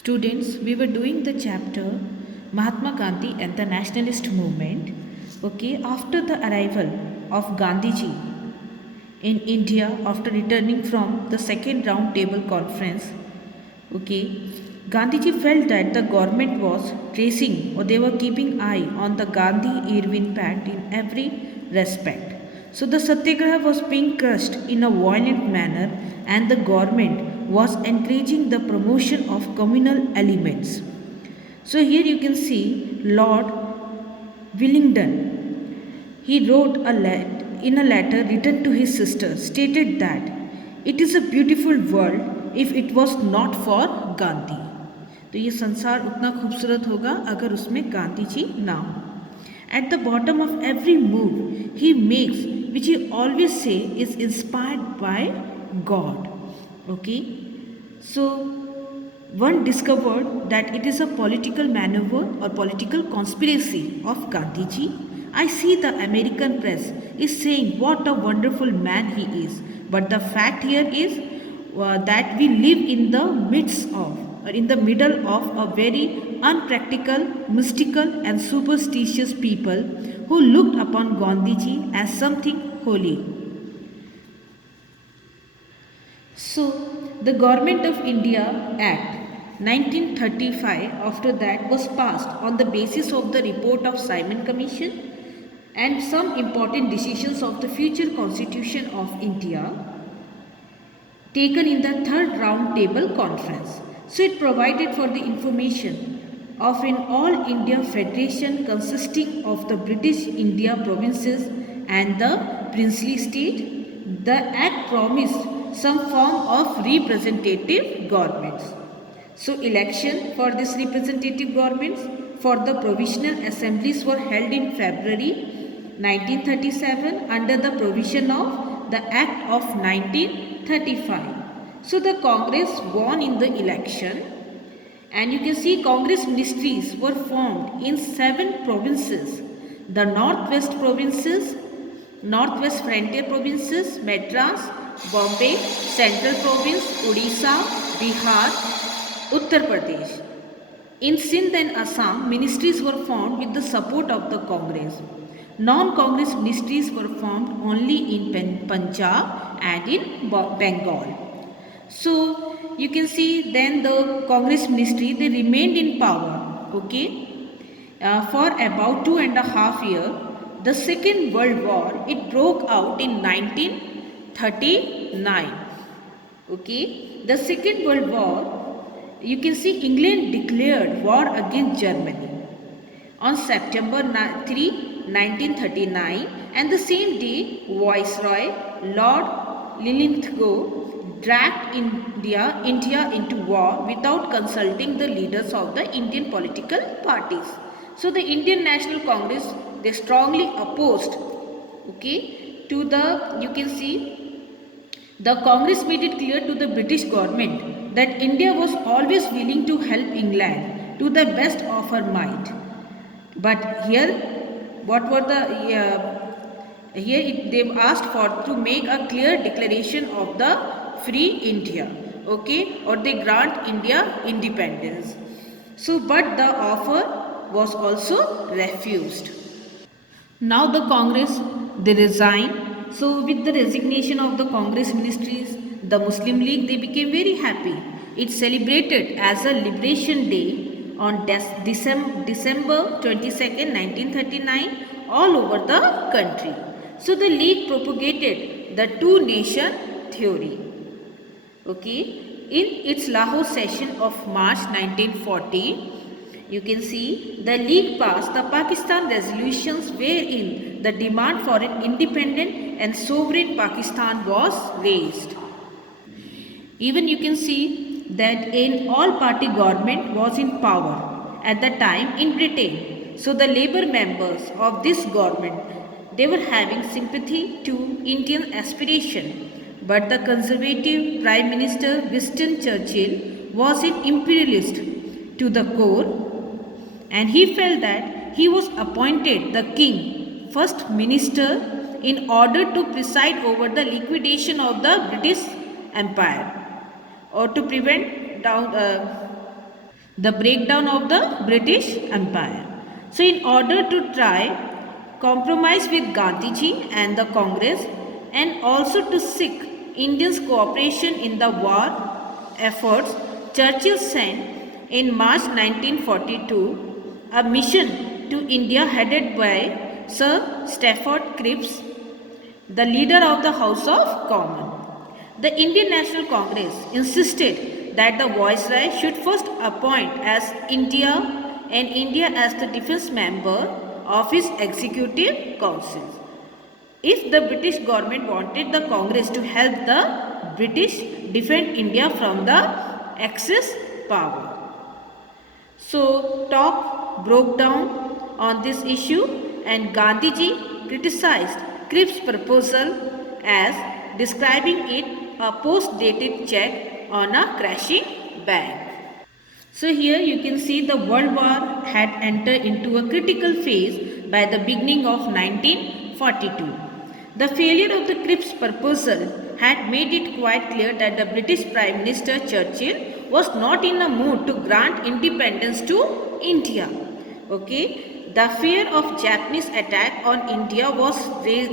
Students, we were doing the chapter Mahatma Gandhi and the nationalist movement. Okay, after the arrival of Gandhiji in India after returning from the second round table conference, okay, Gandhiji felt that the government was tracing or they were keeping eye on the Gandhi-Irwin Pact in every respect. So the Satyagraha was being crushed in a violent manner and the government was encouraging the promotion of communal elements. So here you can see Lord Willingdon. He wrote in a letter written to his sister stated that it is a beautiful world if it was not for Gandhi. तो ये संसार उतना खूबसूरत होगा अगर उसमें गांधी जी ना हो. At the bottom of every move he makes, which he always say is inspired by God. Okay, so one discovered that it is a political maneuver or political conspiracy of Gandhiji. I see the American press is saying what a wonderful man he is, but the fact here is that we live in the midst of or in the middle of a very unpractical, mystical and superstitious people who looked upon Gandhiji as something holy. So, the Government of India Act 1935 after that was passed on the basis of the report of Simon Commission and some important decisions of the future constitution of India taken in the third round table conference. So it provided for the information of an all India federation consisting of the British India provinces and the princely state. The act promised some form of representative governments. So election for this representative governments for the provisional assemblies were held in February 1937 under the provision of the Act of 1935. So the Congress won in the election and you can see Congress ministries were formed in 7 provinces. The Northwest provinces, Northwest Frontier provinces, Madras, Bombay, Central Province, Odisha, Bihar, Uttar Pradesh. In Sindh and Assam, ministries were formed with the support of the Congress. Non-Congress ministries were formed only in Punjab and in Bengal. So, you can see then the Congress ministry, they remained in power, okay, for about 2.5 years. The Second World War, it broke out in 1939, okay. The Second World War, you can see England declared war against Germany on September 3, 1939 and the same day Viceroy Lord Linlithgow dragged India into war without consulting the leaders of the Indian political parties. So the Indian National Congress, they strongly opposed, okay, to the, you can see, the Congress made it clear to the British government that India was always willing to help England to the best of her might. But here, what were the, they've asked for to make a clear declaration of the free India, okay, or they grant India independence. So, but the offer was also refused. Now the Congress, they resign. So with the resignation of the Congress ministries, the Muslim League, they became very happy. It celebrated as a Liberation Day on December 22nd, 1939 all over the country. So the League propagated the two-nation theory. Okay, in its Lahore session of March 1940, you can see the League passed the Pakistan resolutions wherein the demand for an independent and sovereign Pakistan was raised. Even you can see that an all-party government was in power at the time in Britain. So the Labour members of this government, they were having sympathy to Indian aspiration. But the Conservative Prime Minister Winston Churchill was an imperialist to the core and he felt that he was appointed the king first minister in order to preside over the liquidation of the British Empire or to prevent the breakdown of the British Empire. So in order to try compromise with Gandhiji and the Congress and also to seek Indians' cooperation in the war efforts, Churchill sent in March 1942 a mission to India headed by Sir Stafford Cripps, the leader of the House of Commons. The Indian National Congress insisted that the Viceroy should first appoint India as the defense member of his executive council. If the British government wanted the Congress to help the British defend India from the Axis power. So talk broke down on this issue and Gandhiji criticized Cripps' proposal as describing it a post-dated check on a crashing bank. So here you can see the World War had entered into a critical phase by the beginning of 1942. The failure of the Cripps proposal had made it quite clear that the British Prime Minister Churchill was not in a mood to grant independence to India. Okay, the fear of Japanese attack on India was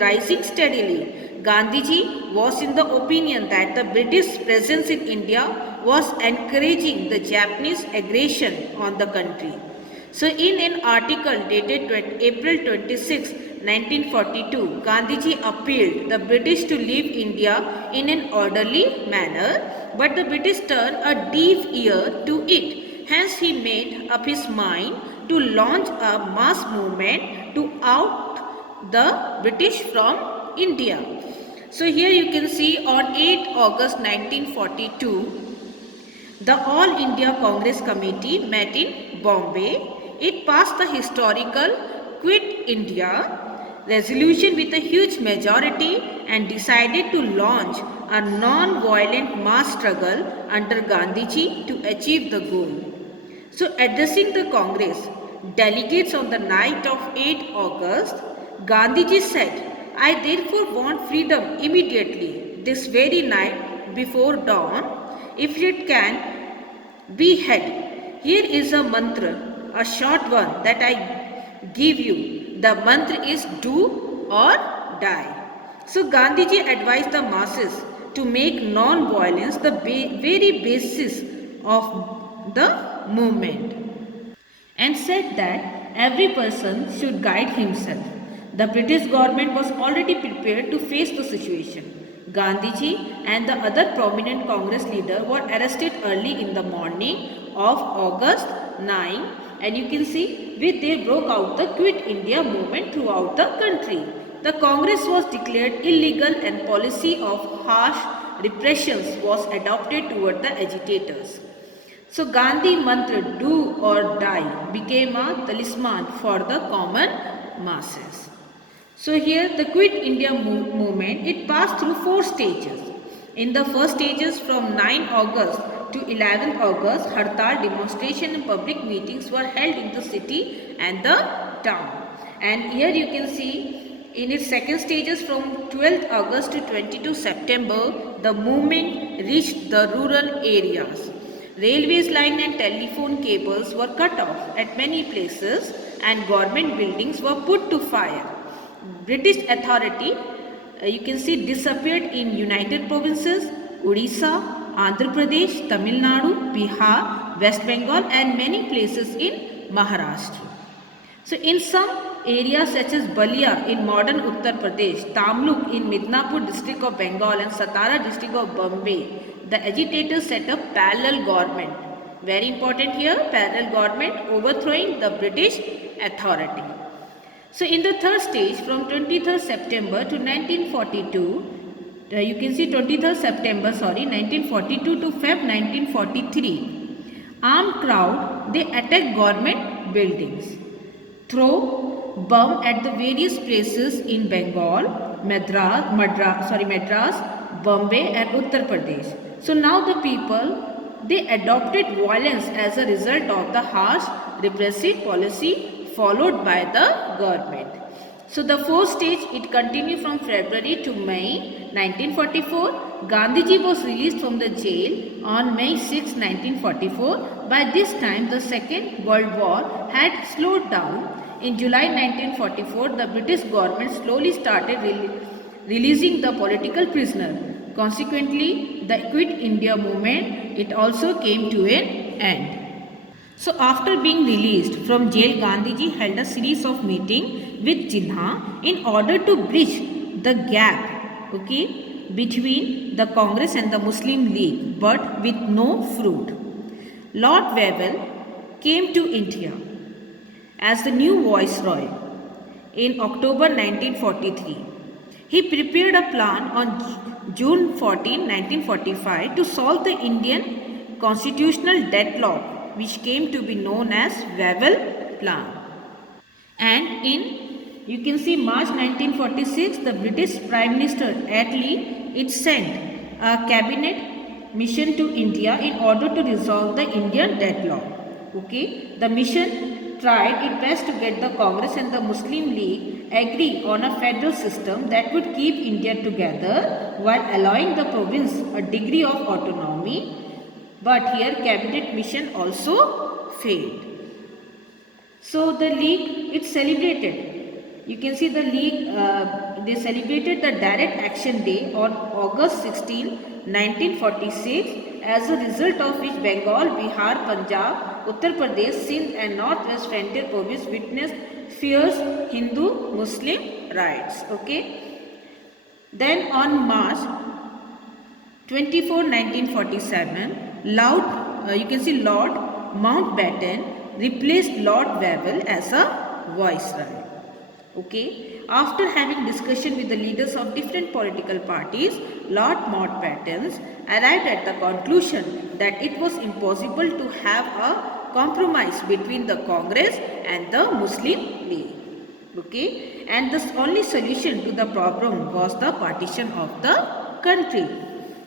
rising steadily. Gandhiji was in the opinion that the British presence in India was encouraging the Japanese aggression on the country. So in an article dated April 26, 1942, Gandhiji appealed the British to leave India in an orderly manner, but the British turned a deaf ear to it. Hence he made up his mind to launch a mass movement to out the British from India. So here you can see on 8 August 1942, the All India Congress Committee met in Bombay. It passed the historical Quit India resolution with a huge majority and decided to launch a non-violent mass struggle under Gandhiji to achieve the goal. So addressing the Congress delegates on the night of 8 August, Gandhiji said, "I therefore want freedom immediately, this very night before dawn, if it can be had. Here is a mantra, a short one that I give you. The mantra is do or die." So Gandhiji advised the masses to make non-violence the very basis of the movement and said that every person should guide himself. The British government was already prepared to face the situation. Gandhiji and the other prominent Congress leaders were arrested early in the morning of August 9, and you can see they broke out the Quit India movement throughout the country. The Congress was declared illegal and policy of harsh repressions was adopted toward the agitators. So Gandhi mantra do or die became a talisman for the common masses. So here the Quit India movement, it passed through 4 stages. In the first stages from 9 August to 11 August, Hartal demonstration and public meetings were held in the city and the town. And here you can see in its second stages from 12th August to 22 September, the movement reached the rural areas. Railways line and telephone cables were cut off at many places and government buildings were put to fire. British authority, you can see, disappeared in United Provinces, Odisha, Andhra Pradesh, Tamil Nadu, Bihar, West Bengal and many places in Maharashtra. So in some areas such as Balia in modern Uttar Pradesh, Tamluk in Midnapur district of Bengal and Satara district of Bombay, the agitators set up parallel government. Very important here, parallel government overthrowing the British authority. So in the third stage from 23rd September to 1942, you can see 23rd September 1942 to Feb 1943, armed crowd, they attacked government buildings, throw bomb at the various places in Bengal, Madras, Bombay and Uttar Pradesh. So now the people, they adopted violence as a result of the harsh repressive policy followed by the government. So the fourth stage, it continued from February to May 1944. Gandhiji was released from the jail on May 6, 1944. By this time, the Second World War had slowed down. In July 1944, the British government slowly started releasing the political prisoner. Consequently, the Quit India movement, it also came to an end. So after being released from jail, Gandhiji held a series of meetings with Jinnah in order to bridge the gap, between the Congress and the Muslim League, but with no fruit. Lord Wavell came to India as the new viceroy in October 1943. He prepared a plan on June 14, 1945 to solve the Indian constitutional deadlock, which came to be known as Wavell Plan. And you can see March 1946, the British Prime Minister Attlee, it sent a cabinet mission to India in order to resolve the Indian deadlock. The mission tried its best to get the Congress and the Muslim League agree on a federal system that would keep India together while allowing the province a degree of autonomy. But here cabinet mission also failed. So the League, it celebrated. You can see the League, they celebrated the Direct Action Day on August 16, 1946, as a result of which Bengal, Bihar, Punjab, Uttar Pradesh, Sindh and Northwest Frontier province witnessed fierce Hindu-Muslim riots. Then on March 24, 1947, Lord Mountbatten replaced Lord Wavell as a viceroy. After having discussion with the leaders of different political parties, Lord Mountbatten arrived at the conclusion that it was impossible to have a compromise between the Congress and the Muslim League. And the only solution to the problem was the partition of the country.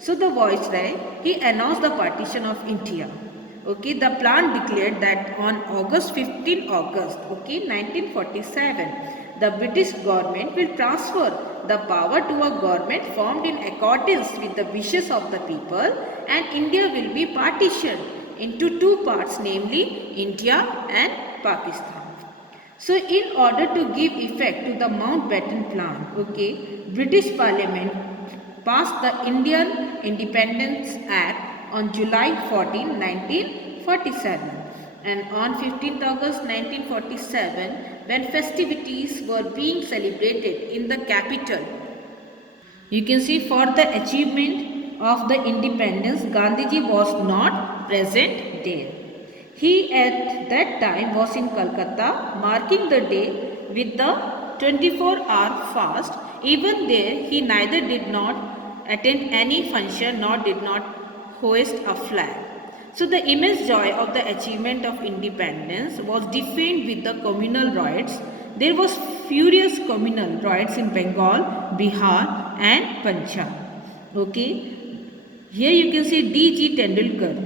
So the viceroy, he announced the partition of India. The plan declared that on August 1947, the British government will transfer the power to a government formed in accordance with the wishes of the people, and India will be partitioned into two parts, namely India and Pakistan. So in order to give effect to the Mountbatten plan, British Parliament passed the Indian Independence Act on July 14, 1947. And on 15th August 1947, when festivities were being celebrated in the capital, you can see for the achievement of the independence, Gandhiji was not present there. He at that time was in Calcutta, marking the day with the 24-hour fast. Even there, he neither did not attend any function nor did not hoist a flag. So the immense joy of the achievement of independence was defined with the communal riots. There was furious communal riots in Bengal, Bihar and Punjab. Here you can see D.G. Tendulkar,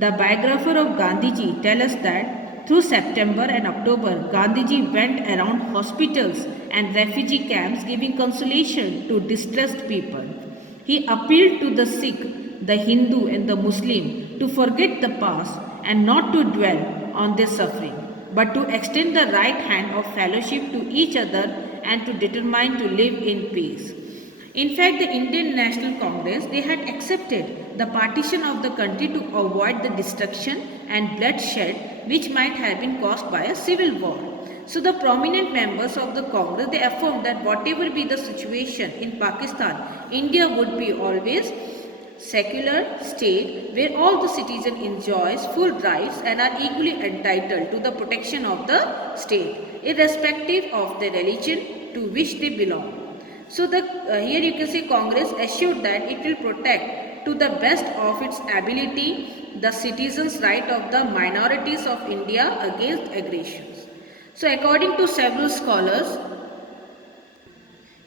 the biographer of Gandhiji, tell us that through September and October, Gandhiji went around hospitals and refugee camps giving consolation to distressed people. He appealed to the Sikh, the Hindu and the Muslim to forget the past and not to dwell on their suffering, but to extend the right hand of fellowship to each other and to determine to live in peace. In fact, the Indian National Congress, they had accepted the partition of the country to avoid the destruction and bloodshed which might have been caused by a civil war. So the prominent members of the Congress, they affirmed that whatever be the situation in Pakistan, India would be always secular state where all the citizens enjoys full rights and are equally entitled to the protection of the state, irrespective of the religion to which they belong. So here you can see Congress assured that it will protect to the best of its ability the citizens' right of the minorities of India against aggressions. So according to several scholars,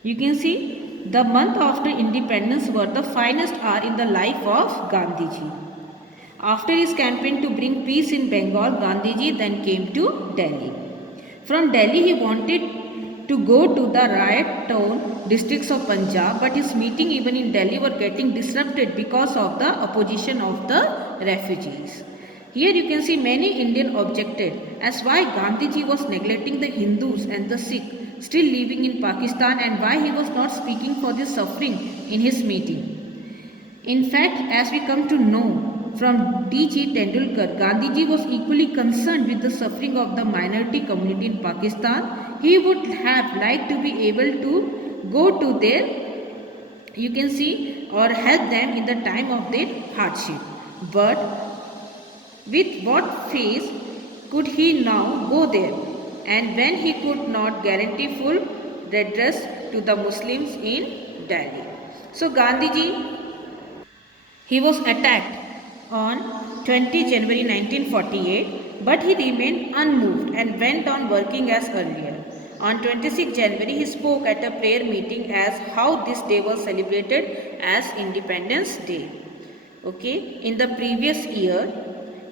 you can see the month after independence were the finest hour in the life of Gandhiji. After his campaign to bring peace in Bengal, Gandhiji then came to Delhi. From Delhi, he wanted to go to the riot-torn districts of Punjab, but his meeting even in Delhi were getting disrupted because of the opposition of the refugees. Here you can see many Indians objected as why Gandhiji was neglecting the Hindus and the Sikh still living in Pakistan and why he was not speaking for the suffering in his meeting. In fact, as we come to know from D.G. Tendulkar, Gandhiji was equally concerned with the suffering of the minority community in Pakistan. He would have liked to be able to go to their, you can see, or help them in the time of their hardship. But with what face could he now go there? And when he could not guarantee full redress to the Muslims in Delhi. So Gandhiji, he was attacked on 20 January 1948, but he remained unmoved and went on working as earlier. On 26 January, he spoke at a prayer meeting as how this day was celebrated as Independence Day. Okay, in the previous year,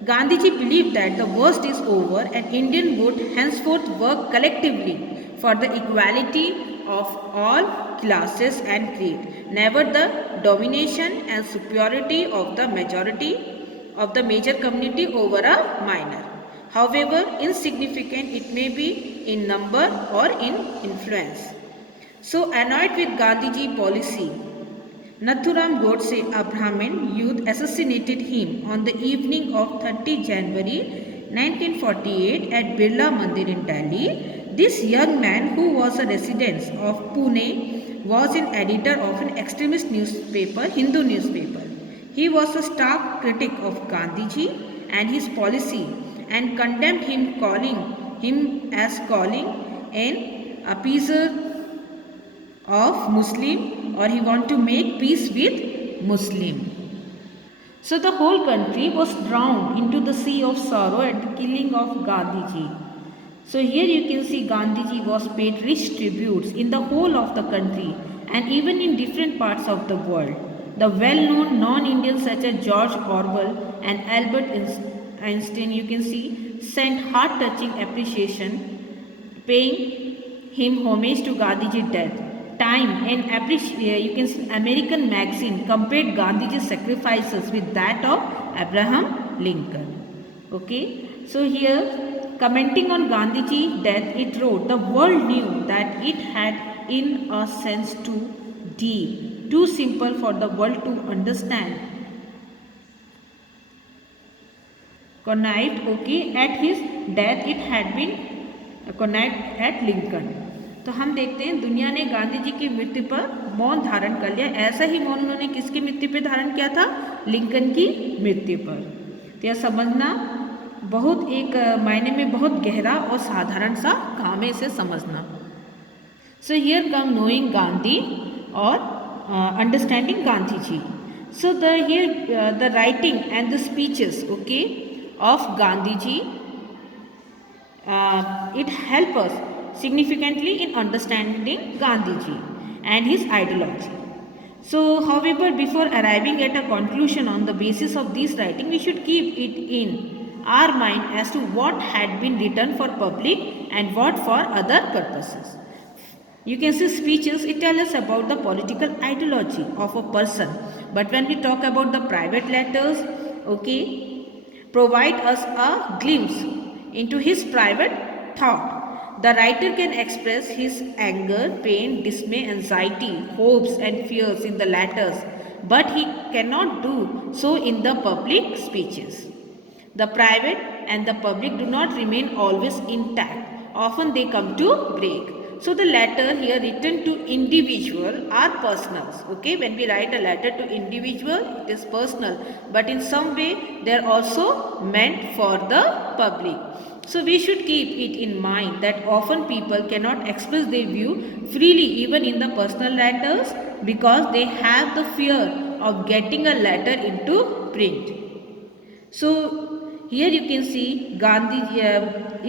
Gandhiji believed that the worst is over and Indian would henceforth work collectively for the equality of all classes and creed, never the domination and superiority of the majority of the major community over a minor. However insignificant it may be in number or in influence. So annoyed with Gandhiji policy, Nathuram Godse, a Brahmin youth, assassinated him on the evening of 30 January 1948 at Birla Mandir in Delhi. This young man, who was a resident of Pune, was an editor of an extremist newspaper, Hindu newspaper. He was a stark critic of Gandhiji and his policy and condemned him, calling an appeaser of Muslim, or he want to make peace with Muslim. So the whole country was drowned into the sea of sorrow at the killing of Gandhiji. So here you can see Gandhiji was paid rich tributes in the whole of the country and even in different parts of the world. The well-known non-Indians such as George Orwell and Albert Einstein, you can see, sent heart-touching appreciation, paying him homage to Gandhiji's death. Time and you can see American magazine compared Gandhiji's sacrifices with that of Abraham Lincoln. Okay, so here commenting on Gandhiji's death, it wrote, "The world knew that it had in a sense too deep, too simple for the world to understand. Connived, okay, at his death it had been connived at Lincoln." तो हम देखते हैं दुनिया ने गांधी जी की मृत्यु पर मौन धारण कर लिया। ऐसा ही मौन उन्होंने किसकी मृत्यु पर धारण किया था? लिंकन की मृत्यु पर। तो यह समझना बहुत एक मायने में बहुत गहरा और साधारण सा काम है इसे समझना। So here come knowing Gandhi और understanding Gandhi ji. So the writing and the speeches okay of Gandhi ji it help us significantly in understanding Gandhiji and his ideology. So, however, before arriving at a conclusion on the basis of this writing, we should keep it in our mind as to what had been written for public and what for other purposes. You can see speeches, it tells us about the political ideology of a person. But when we talk about the private letters, okay, provide us a glimpse into his private thought. The writer can express his anger, pain, dismay, anxiety, hopes and fears in the letters, but he cannot do so in the public speeches. The private and the public do not remain always intact. Often they come to break. So the letter here written to individual are personals. Okay, when we write a letter to individual, it is personal, but in some way they are also meant for the public. So we should keep it in mind that often people cannot express their view freely even in the personal letters because they have the fear of getting a letter into print. So here you can see Gandhi,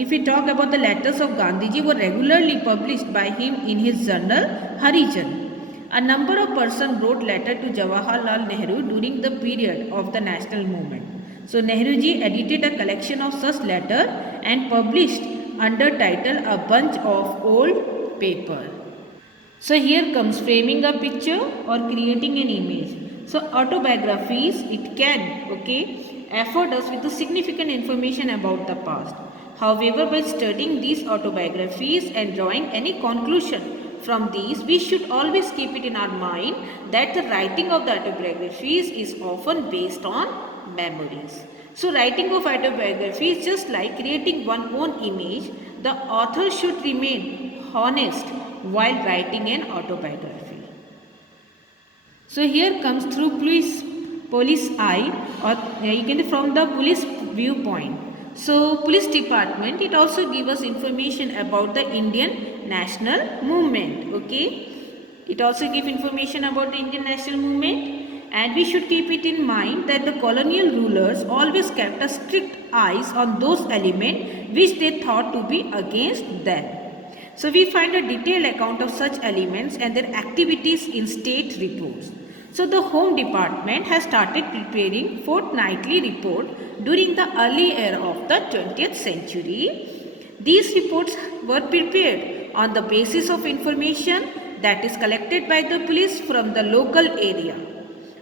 if we talk about the letters of Gandhiji were regularly published by him in his journal Harijan. A number of persons wrote letters to Jawaharlal Nehru during the period of the national movement. So Nehruji edited a collection of such letters and published under title A Bunch of Old paper. So here comes framing a picture or creating an image. So autobiographies, it can, afford us with the significant information about the past. However, by studying these autobiographies and drawing any conclusion from these, we should always keep it in our mind that the writing of the autobiographies is often based on memories. So writing of autobiography is just like creating one own image. The author should remain honest while writing an autobiography. So here comes through police eye, or you can from the police viewpoint. So police department, it also gives us information about the Indian national movement. It also gives information about the Indian national movement. And we should keep it in mind that the colonial rulers always kept a strict eyes on those elements which they thought to be against them. So we find a detailed account of such elements and their activities in state reports. So the Home Department has started preparing fortnightly report during the early era of the 20th century. These reports were prepared on the basis of information that is collected by the police from the local area.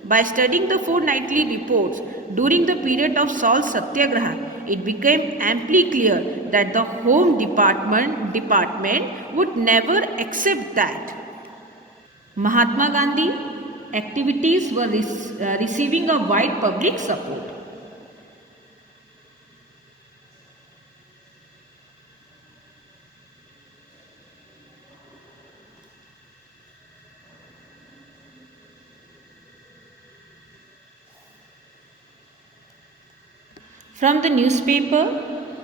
By studying the fortnightly reports during the period of Salt Satyagraha, it became amply clear that the Home Department would never accept that Mahatma Gandhi activities were receiving a wide public support. From the newspaper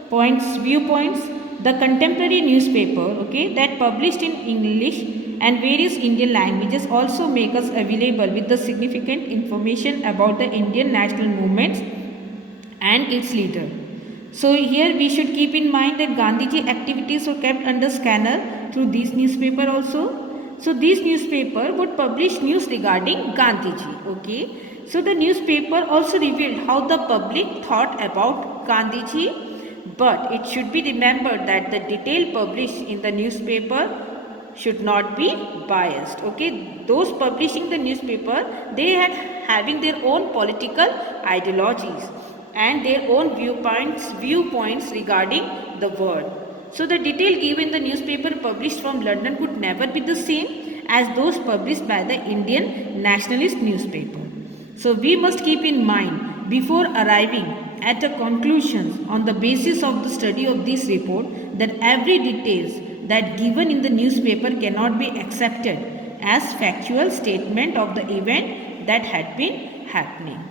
viewpoints, the contemporary newspaper, that published in English and various Indian languages also make us available with the significant information about the Indian national movements and its leader. So here we should keep in mind that Gandhiji activities were kept under scanner through this newspaper also. So this newspaper would publish news regarding Gandhiji. So the newspaper also revealed how the public thought about Gandhiji, but it should be remembered that the detail published in the newspaper should not be biased. Those publishing the newspaper, they had having their own political ideologies and their own viewpoints regarding the world. So the detail given in the newspaper published from London could never be the same as those published by the Indian nationalist newspaper. So we must keep in mind before arriving at a conclusion on the basis of the study of this report that every details that given in the newspaper cannot be accepted as factual statement of the event that had been happening.